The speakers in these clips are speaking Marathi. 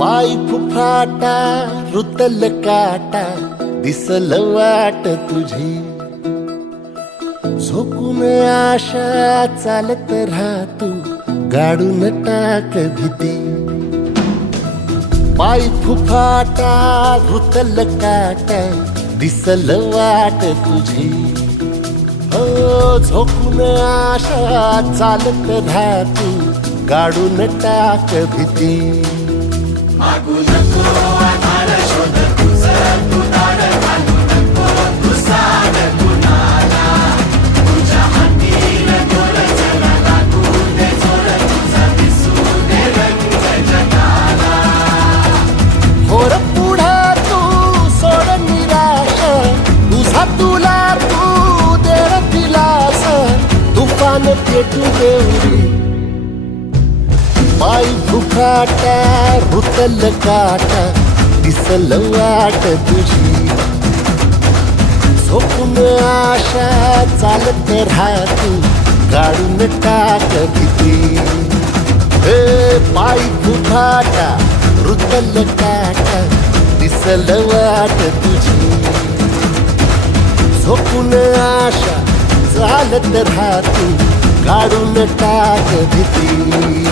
पाय फुफाटा रुतल काटा दिसल वाट तुझी झोकून आशा चालत राहतू गाडून टाक भीती पाय फुफाटा रुतल काटा दिसल वाट तुझी हो झोकून आशा चालत राहतू गाडून टाक भीती मागू नको आधार शोध तुझं तू दाड घालू नको तू साड कुणाला तुझ्या हातीन तोर चला लागू दे जोर तुझा दिसू दे रंग जगाला होर पुढे तू सोड निराश तुझा तुला तू दे दिलास तुफान पेटू देवरी पाय फुफाटा रुतल काटा दिसल वाट तुझी झोपून आशा चालत राहतू गाडून टाक भीती हे पाय फुफाटा रुतल काटा दिसल वाट तुझी झोपून आशा चालत राहतू गाडून टाक भीती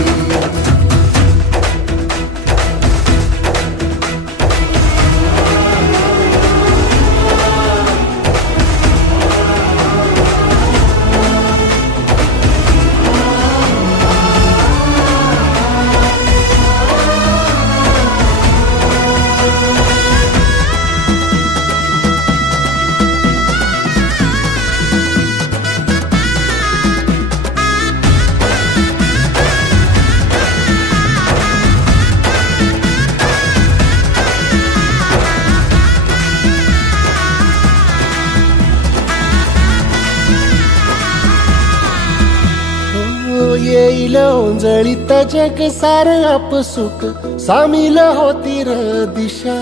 येईल ओंजळीत जग सार आपसुक सामील होती र दिशा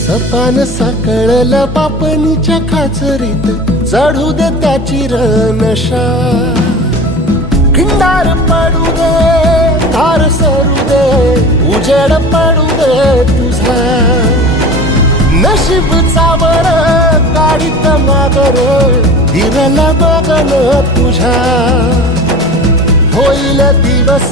सपान साकळल पापणीच्या खाचरीत चढू दे त्याची र नशा खिंडार पडू दे धार सरू दे उजेड पडू दे तुझा नशीब चावर गाडीत मागर दिवला बघन तुझ्या होईल दिवस